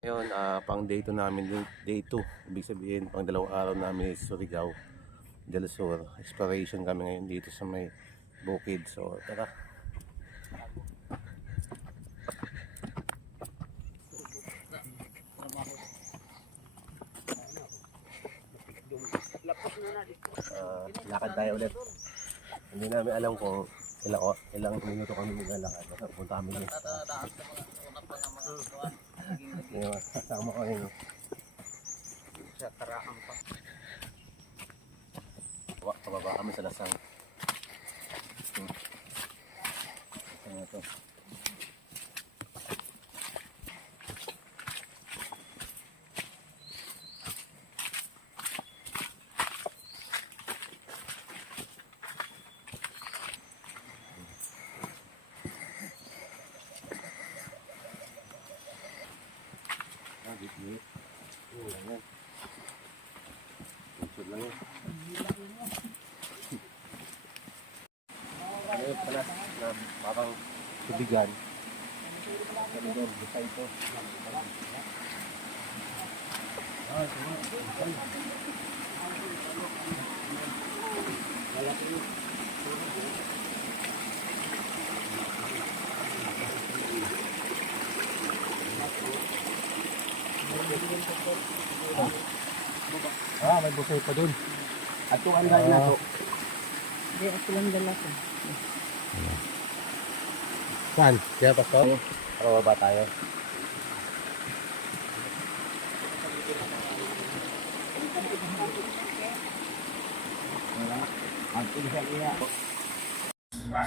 Ngayon, pang day 2 namin, day 2. Ibig sabihin, pang dalawang araw namin is Surigao del Sur. Exploration kami ngayon dito sa may bukid. So, tara. Lakad tayo ulit. Hindi namin alam kung ilang minuto kami maglalakad. Basta punta kami dito. Kasama ko yun. Sa Taraan pa. Pababa kami sa Lasang. Ano to? Lang yan. Tunsod lang yan. Ano yun pala na parang tubigan. Ano doon, busay ito. May busay pa dun. At kung ang dahil na to. Hindi, ako lang dala ko. Saan? Kaya pa to? Pababa tayo.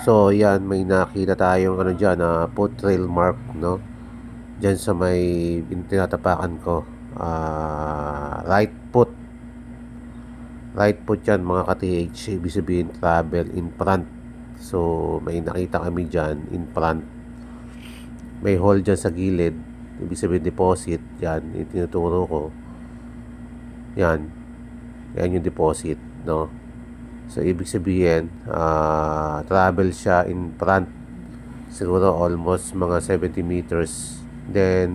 So yan, may nakita tayong ano dyan, foot trail mark, no? Dyan sa may tinatapakan ko, right foot yan mga ka-TH. Ibig sabihin travel in front. So may nakita kami dyan in front, may hole dyan sa gilid, ibig sabihin deposit. Yan, itinuturo ko yan yung deposit, no? So ibig sabihin travel siya in front siguro almost mga 70 meters. Then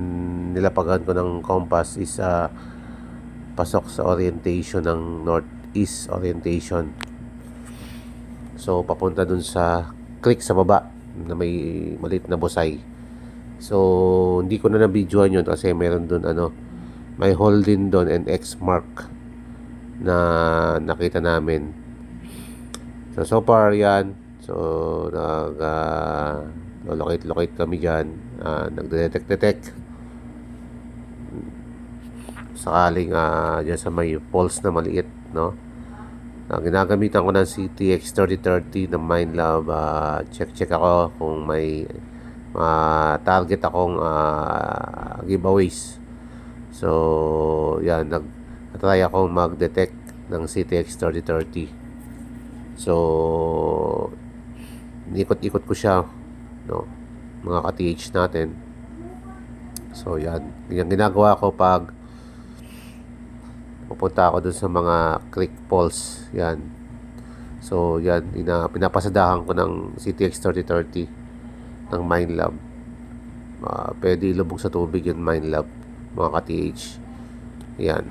nilapagan ko ng compass is pasok sa orientation ng northeast orientation. So papunta dun sa creek sa baba na may maliit na busay. So hindi ko na na-videoan yun kasi meron dun may hole din dun and X mark na nakita namin. So far yan. So locate kami dyan. Nagde-detect sakaling dyan sa may pulse na maliit, no? Ginagamitan ko ng CTX 3030 ng Minelab. Check ako kung may target akong giveaways. So yan, nag-try akong mag-detect ng CTX 3030. So ikot-ikot ko siya, no, mga ka-TH natin. So yan, yung ginagawa ko pag pupunta ako dun sa mga creek falls. Yan. So yan, pinapasadahan ko ng CTX 3030 ng Minelab. Pwede ilubog sa tubig yung Minelab, mga ka-TH. Yan.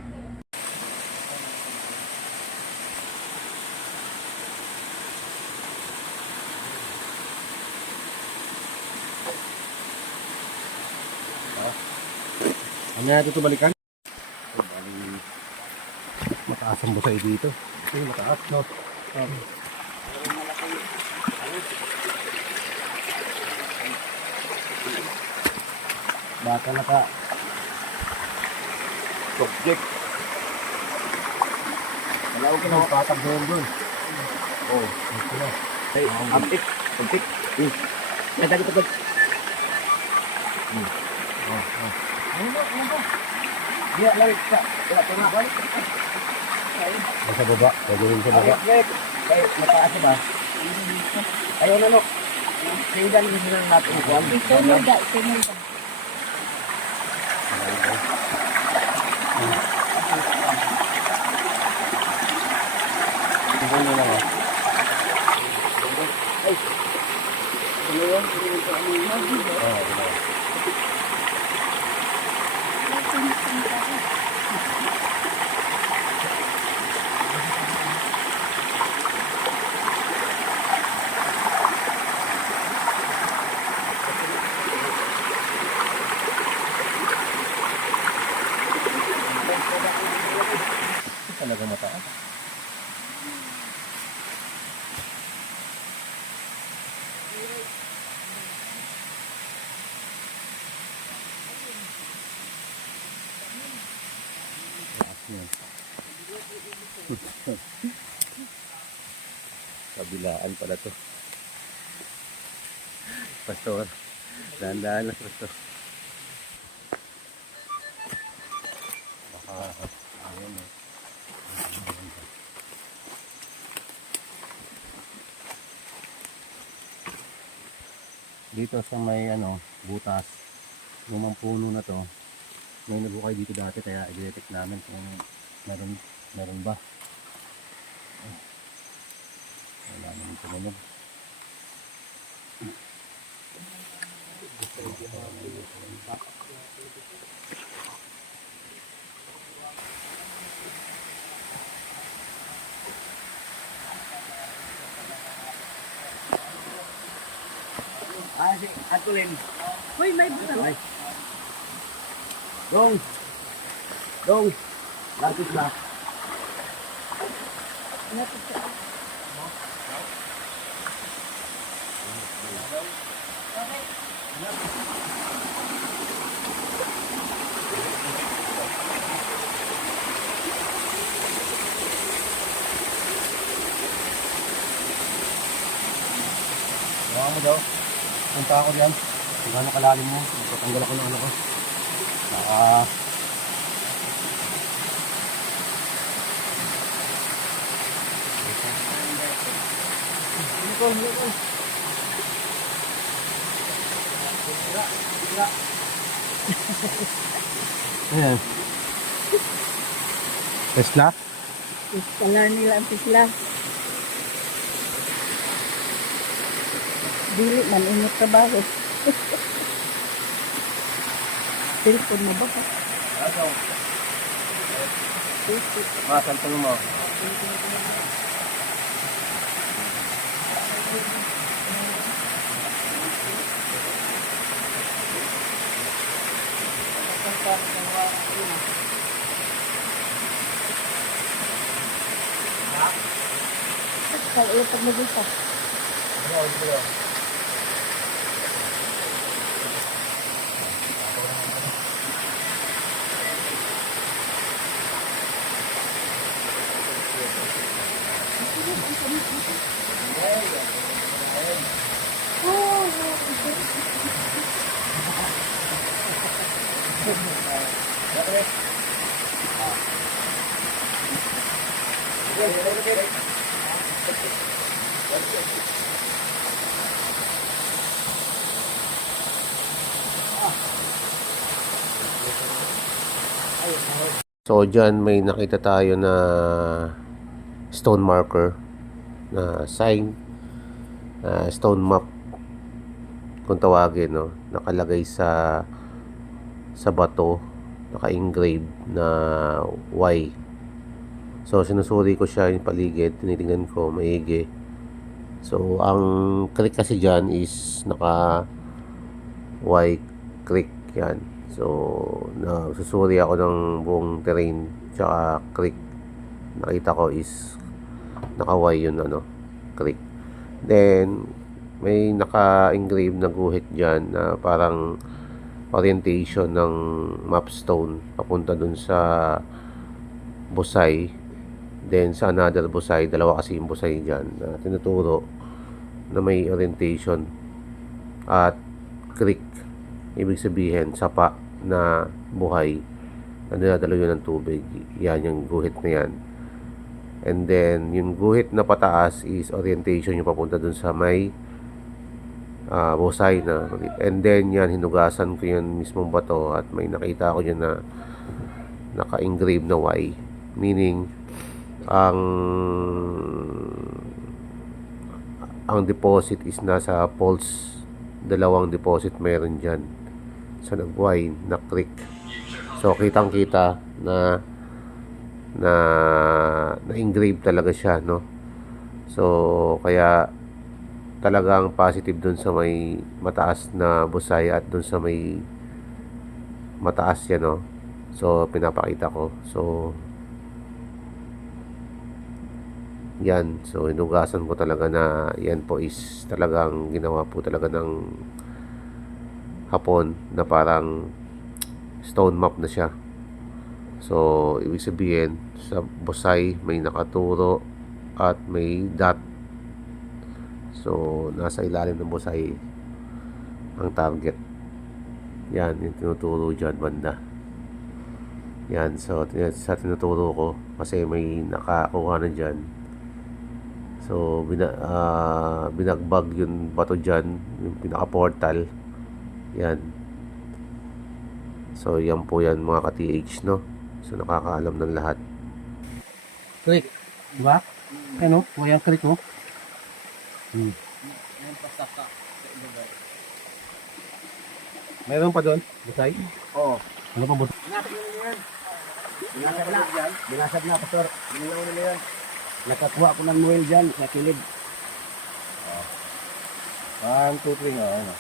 Ano natin ito balikan? Mataas ang busay dito. Mataas, no? Bata na ka. Subject. Wala ko na patag doon. Oh, ito na. Hey, ampik. May dali pa. Iya, lari ka. Wala pa na. Sa baba. Pwede rin sa baba. Ay, mataas ba? Ayaw na, no? Kailan gusto na natin ikuan? Sunod da. Tingnan nyo lang, Ay, ano yan? Talaga mataas. Kabilaan pala to. Pastor, dahan-dahan lang pastor. Baka, ayun eh. Dito sa may butas, lumang puno na to. May nabukay dito dati kaya i-detect namin kung meron ba. Wala naman tumunog. Si Atulin. Uy, may buta. Ay. Dong. Lapis na. Gawa mo daw. Punta ako diyan. Kung gaano kalalim mo. Magpatanggal ako ng ano ko. Ayan. Tesla? Kalar nila ang Tesla. Dili man init trabaho. Cellphone mo ba? Masan pa mo. Kaya ilapag mo dito. So dyan may nakita tayo na stone marker na sign, stone map kung tawagin, no? Nakalagay sa bato, naka-engrave na Y. So sinusuri ko siya yung paligid, tinitingnan ko maigi. So ang creek kasi dyan is naka Y creek yan. So nasusuri ako ng buong terrain tsaka creek. Nakita ko is naka Y yun, creek. Then may naka-engrave na guhit dyan na parang orientation ng mapstone papunta dun sa Busay. Then sa another Busay, dalawa kasi yung Busay dyan na tinuturo na may orientation at creek, ibig sabihin sapa na buhay na dinadalo yun ng tubig. Yan yung guhit na yan. And then yung guhit na pataas is orientation yung papunta dun sa may Busay na. And then yan, hinugasan ko yun mismong bato at may nakita ko dyan na naka-engrave na Y, meaning ang deposit is nasa Pulse. Dalawang deposit meron dyan sa nag-Y na creek. So kitang-kita na engrave talaga siya, no? So kaya talagang positive dun sa may mataas na busay at dun sa may mataas yan, no? So pinapakita ko. So yan, so inugasan ko talaga na yan po is talagang ginawa po talaga ng Hapon na parang stone map na siya. So ibig sabihin sa busay may nakaturo at may dot. So nasa ilalim ng busay ang target. Yan yung tinuturo dyan banda. Yan, so sa tinuturo ko kasi may nakakuha na dyan. So binagbag yung bato dyan, yung pinaka portal. Yan. So yan po yan mga ka-TH, no? So nakakaalam ng lahat. Creek. Diba? Ano? Kuya ang creek, no? Meron pa doon? Busay? Oo. Ano pa busay? Binasag na, pastor. Binilaw nila yan. Nakakuha ko ng Noel dyan sa kilid. 1, 2, 3 nga. Ano?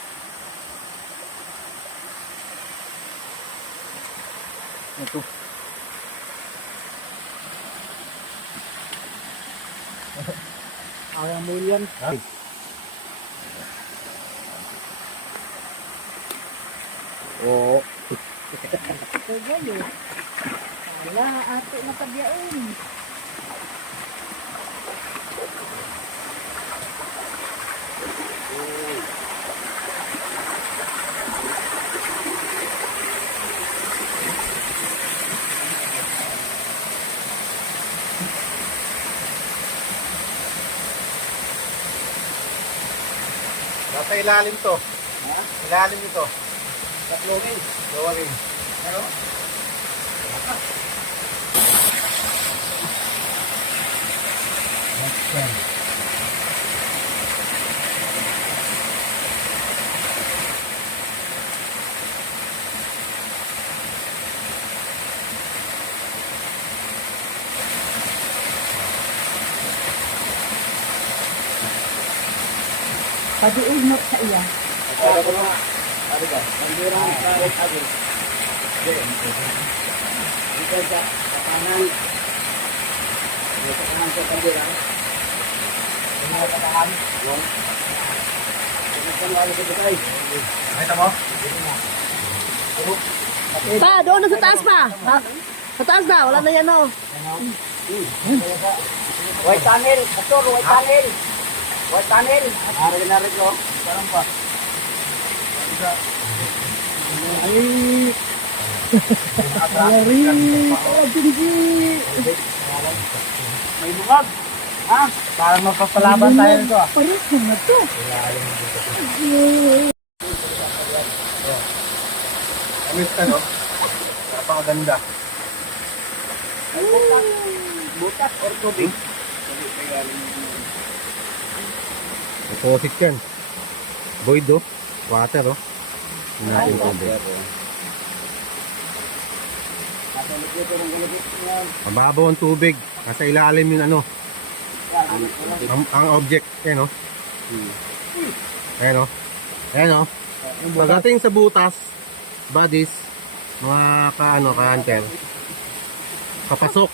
Ito. Ayaw Noel yan. Ay. Oo. Ito yan. Wala, ato na pagyaon. Nasa ilalim to. Ha? Ilalim nito. Tatlogin. Lowering. Ano? Pag-iinot sa iya. Ano ko na? Ano ba? Bandurang karet agad. Dito sa kanan. Dito sa kanan sa bandurang. Ano sa kanan? Yun. Dito sa kanan sa bitay. Nakita mo? Pa, doon na sa taas pa. Ha? Sa taas na, wala na yan oh. White tunnel. Pastor, white tunnel. White tunnel. Ari na rin ko. Parang pa. Ay. Ari. May bukag. Ha? Parang magpapalaban tayo nito ah. Paris na to. Amis ka, no? Napakaganda. Butas or tubig. Deposit yan. Void, oh. Water, oh. Hindi natin tubig. Mababaw ang tubig. Nasa ilalim yung ano. Ang object. Yan, oh. Ayan, oh. Ayan, oh. Pagdating sa butas, bodies, mga ka-hunter, papasok.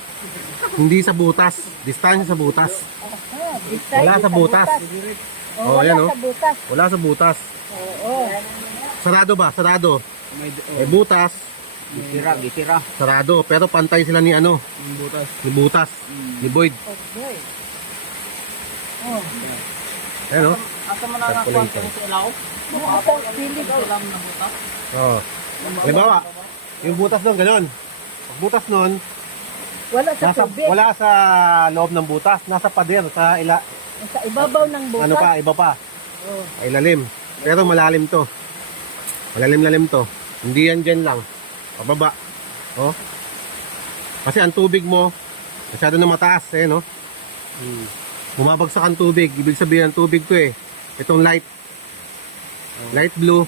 Hindi sa butas. Distansya sa butas. Wala sa butas. Oh, yan, oh. Butas. Wala sa butas. Oo. Sarado ba? Sarado. Eh, butas. Gisira. Sarado. Pero pantay sila ni ano? Yung butas. Ni butas. Ni Boyd. Okay. Ayan, oh. Asa mo na nakuha Calculator. sa ilaw? Asa, pilig ko lang ng butas. Oh. Halimbawa, yung butas nun, ganun. Pag butas nun, Wala sa tubig. wala sa loob ng butas. Nasa pader. Sa Sa ibabaw ng butas. ano pa, iba pa. Oh. Ay lalim. Pero malalim to. Malalim-lalim to. Hindi yan dyan lang. Pababa. Oh. Kasi ang tubig mo, masyado na mataas eh, no? Bumabagsak ang tubig. Ibig sabihin ang tubig to eh. Itong light blue,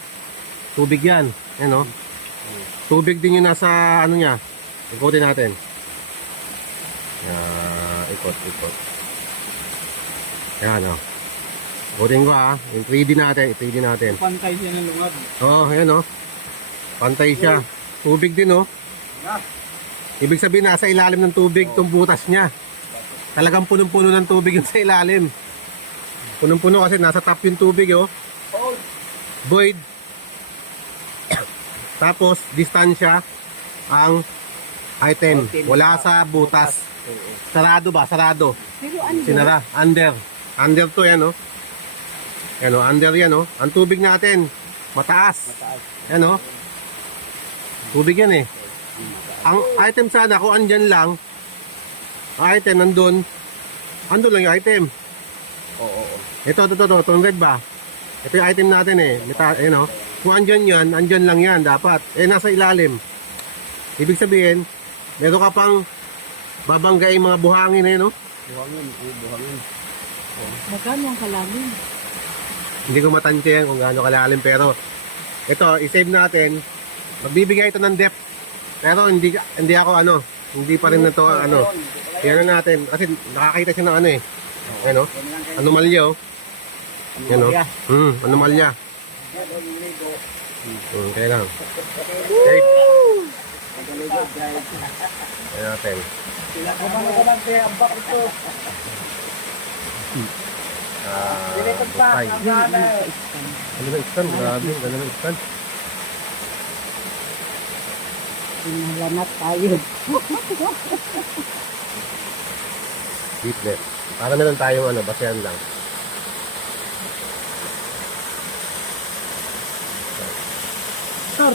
tubig yan. Yan, no? Tubig din yung nasa ano niya. Ikutin natin. Ikot. Yan o. Ikutin ko yung 3D natin. Pantay siya ng lungag. Ayan Pantay siya. Tubig din Ibig sabihin nasa ilalim ng tubig tong butas niya. Talagang punong-puno ng tubig yung sa ilalim. Punong-puno kasi nasa top yung tubig Void. Tapos distansya ang item. Wala sa butas. Sarado ba? Sarado. Pero ano? Sinara. Under to yan under yan Ang tubig natin mataas. Yan Tubig yan Ang item sana kung andyan lang, ang item nandun lang yung item. Ito, itong red ba? Ito yung item natin Kung andyan yan, andyan lang yan dapat. Nasa ilalim. Ibig sabihin, meron ka pang babanggaing mga buhangin Buhangin. Magkano ang kalamin? Hindi ko matansya yan kung gaano kalalim pero ito, i-save natin. Magbibigay ito ng depth. Pero hindi ako hindi pa rin na to Yan natin kasi nakakita siya ng anomalya anomalya. Kaya lang. Save. Yan natin. Kumain kaya ang bak ito. Butay. Ano na istan? Grabe, gano'n na istan. Pinalanat tayo. Deep. Para meron tayong basehan lang. Sir,